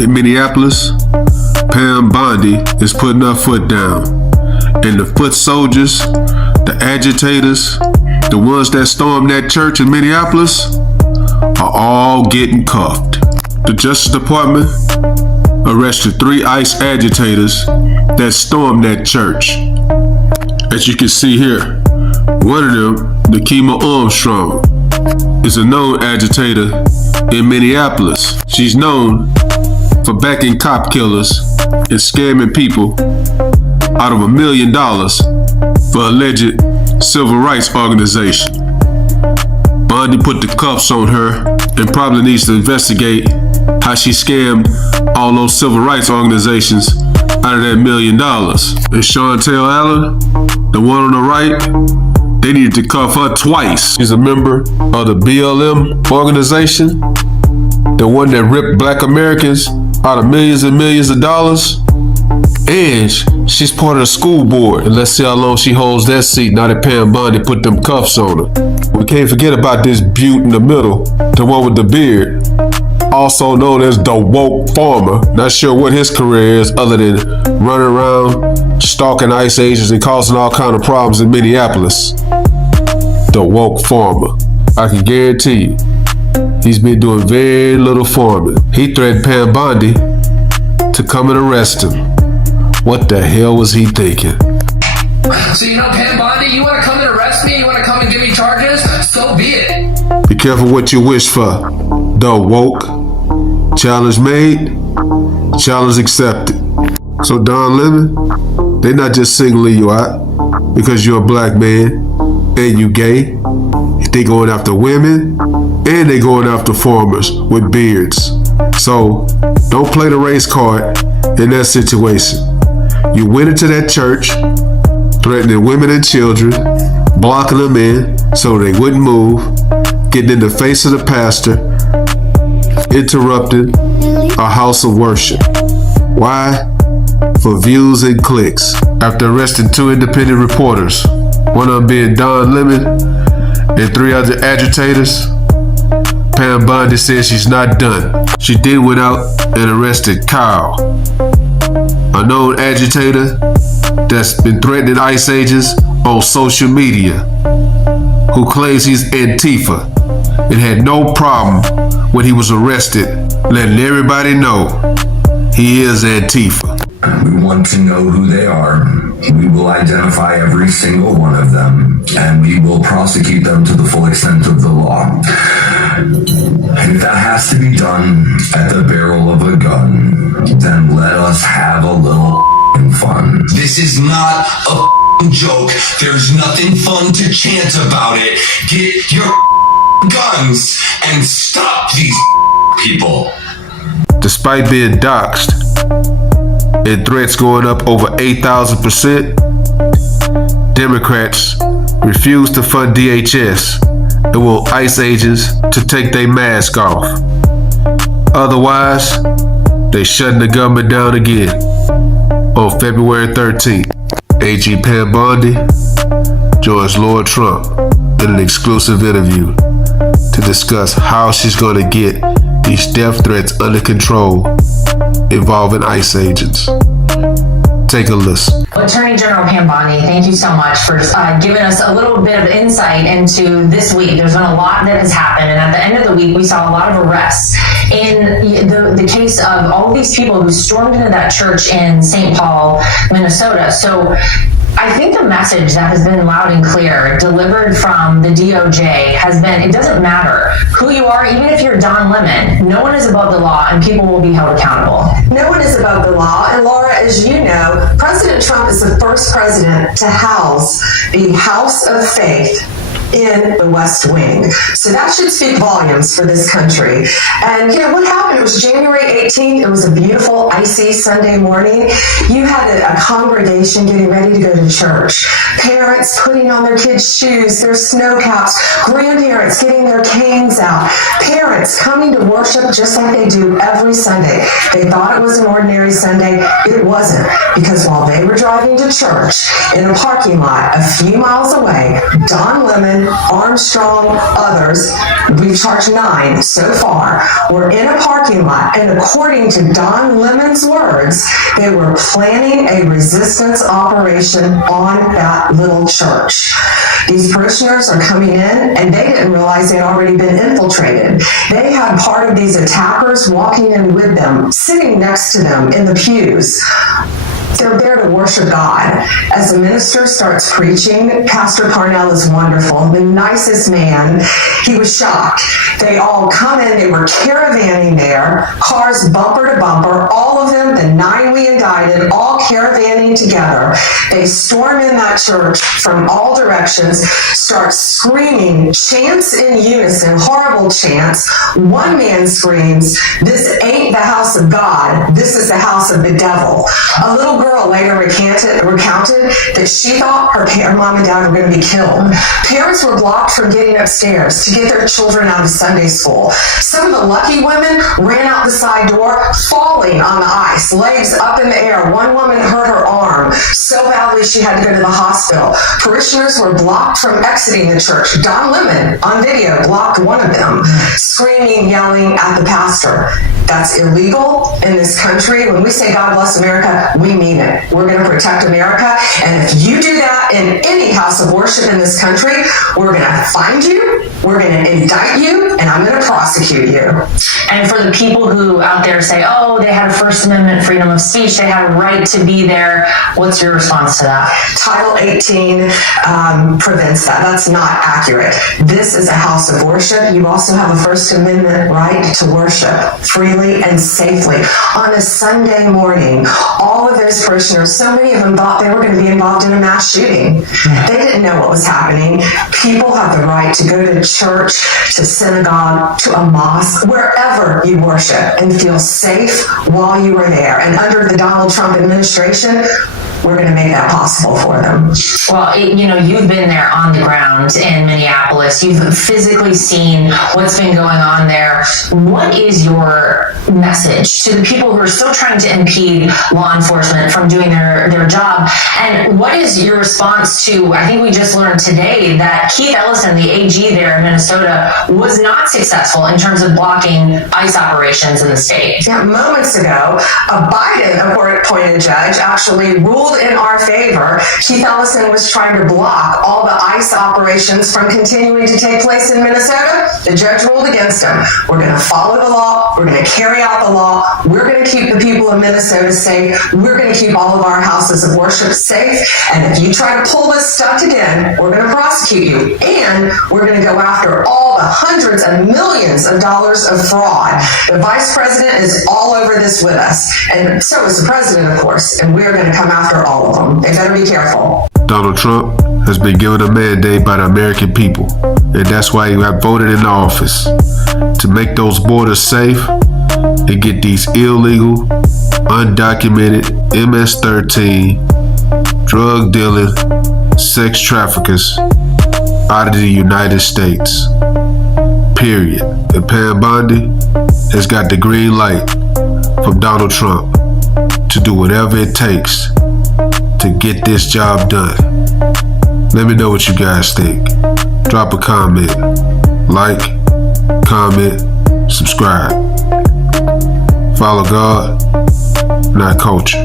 in Minneapolis, Pam Bondi is putting her foot down. And the foot soldiers, the agitators, the ones that stormed that church in Minneapolis are all getting cuffed. The Justice Department arrested 3 ICE agitators that stormed that church. As you can see here, one of them, Nakima Armstrong, is a known agitator in Minneapolis. She's known for backing cop killers and scamming people out of $1 million for alleged civil rights organization. Bondi put the cuffs on her and probably needs to investigate how she scammed all those civil rights organizations out of that $1 million. And Chantel Allen, the one on the right, they needed to cuff her twice. She's a member of the BLM organization, the one that ripped black Americans out of millions and millions of dollars. And she's part of the school board. And let's see how long she holds that seat now that Pam Bondi put them cuffs on her. We can't forget about this beaut in the middle, the one with the beard, also known as the woke farmer. Not sure what his career is other than running around stalking ICE agents and causing all kind of problems in Minneapolis. The woke farmer. I can guarantee you, he's been doing very little farming. He threatened Pam Bondi to come and arrest him. What the hell was he thinking? So Pam Bondi, you want to come and arrest me? You want to come and give me charges? So be it. Be careful what you wish for. The woke. Challenge made, challenge accepted. So Don Lemon, they not just singling you out because you're a black man and you gay. They going after women and they going after farmers with beards. So don't play the race card in that situation. You went into that church, threatening women and children, blocking them in so they wouldn't move, getting in the face of the pastor, interrupting a house of worship. Why? For views and clicks. After arresting 2 independent reporters, one of them being Don Lemon and 3 other agitators, Pam Bondi says she's not done. She then went out and arrested Kyle, a known agitator that's been threatening ICE agents on social media, who claims he's Antifa and had no problem when he was arrested, letting everybody know he is Antifa. We want to know who they are. We will identify every single one of them, and we will prosecute them to the full extent of the law. And if that has to be done at the barrel of a gun, then let us have a little fun. This is not a joke. There's nothing fun to chant about it. Get your guns and stop these people. Despite being doxxed and threats going up over 8,000%, Democrats refuse to fund DHS and want ICE agents to take their mask off. Otherwise, they shutting the government down again. On February 13th, AG Pam Bondi joins Lara Trump in an exclusive interview to discuss how she's going to get these death threats under control involving ICE agents. Take a listen. Attorney General Pam Bondi, thank you so much for giving us a little bit of insight into this week. There's been a lot that has happened, and at the end of the week, we saw a lot of arrests in the case of all of these people who stormed into that church in St. Paul, Minnesota. So I think the message that has been loud and clear, delivered from the DOJ, has been, it doesn't matter who you are, even if you're Don Lemon, no one is above the law and people will be held accountable. No one is above the law. And Laura, as you know, President Trump is the first president to house the House of Faith in the West Wing. So that should speak volumes for this country. And what happened? It was January 18th. It was a beautiful, icy Sunday morning. You had a congregation getting ready to go to church. Parents putting on their kids' shoes, their snow caps, grandparents getting their canes out, parents coming to worship just like they do every Sunday. They thought it was an ordinary Sunday. It wasn't, because while they were driving to church in a parking lot a few miles away, Don Lemon Lemon, Armstrong, others, we've charged 9 so far, were in a parking lot, and according to Don Lemon's words, they were planning a resistance operation on that little church. These parishioners are coming in, and they didn't realize they'd already been infiltrated. They had part of these attackers walking in with them, sitting next to them in the pews. They're there to worship God. As the minister starts preaching, Pastor Parnell is wonderful, the nicest man. He was shocked. They all come in, they were caravanning there, cars bumper to bumper, all of them, the 9 we indicted, all caravanning together. They storm in that church from all directions, start screaming, chants in unison, horrible chants. One man screams, "This ain't the house of God, this is the house of the devil." A little girl later recounted that she thought her mom and dad were going to be killed. Parents were blocked from getting upstairs to get their children out of Sunday school. Some of the lucky women ran out the side door, falling on the ice, legs up in the air. One woman hurt her arm so badly she had to go to the hospital. Parishioners were blocked from exiting the church. Don Lemon, on video, blocked one of them, screaming, yelling at the pastor. That's illegal in this country. When we say God bless America, we mean it. We're going to protect America. And if you do that in any house of worship in this country, we're going to find you, we're going to indict you, and I'm going to prosecute you. And for the people who out there say, oh, they had a First Amendment freedom of speech, they had a right to be there, what's your response to that? Title 18 prevents that. That's not accurate. This is a house of worship. You also have a First Amendment right to worship freely and safely. On a Sunday morning, all of those parishioners, so many of them thought they were going to be involved in a mass shooting. They didn't know what was happening. People have the right to go to church, to synagogue, to a mosque, wherever you worship, and feel safe while you are there. And under the Donald Trump administration, we're going to make that possible for them. Well, you've been there on the ground in Minneapolis. You've physically seen what's been going on there. What is your message to the people who are still trying to impede law enforcement from doing their job? And what is your response to, I think we just learned today that Keith Ellison, the AG there in Minnesota, was not successful in terms of blocking ICE operations in the state. Yeah, moments ago, a Biden-appointed judge actually ruled in our favor. Keith Ellison was trying to block all the ICE operations from continuing to take place in Minnesota. The judge ruled against him. We're going to follow the law. We're going to carry out the law. We're going to keep the people of Minnesota safe. We're going to keep all of our houses of worship safe. And if you try to pull this stunt again, we're going to prosecute you. And we're going to go after all the hundreds of millions of dollars of fraud. The vice president is all over this with us. And so is the president, of course. And we're going to come after all of them. They better be careful. Donald Trump has been given a mandate by the American people, and that's why he got voted in office, to make those borders safe and get these illegal, undocumented, MS-13, drug dealing, sex traffickers out of the United States. Period. And Pam Bondi has got the green light from Donald Trump to do whatever it takes to get this job done. Let me know what you guys think. Drop a comment, like, comment, subscribe. Follow God, not culture.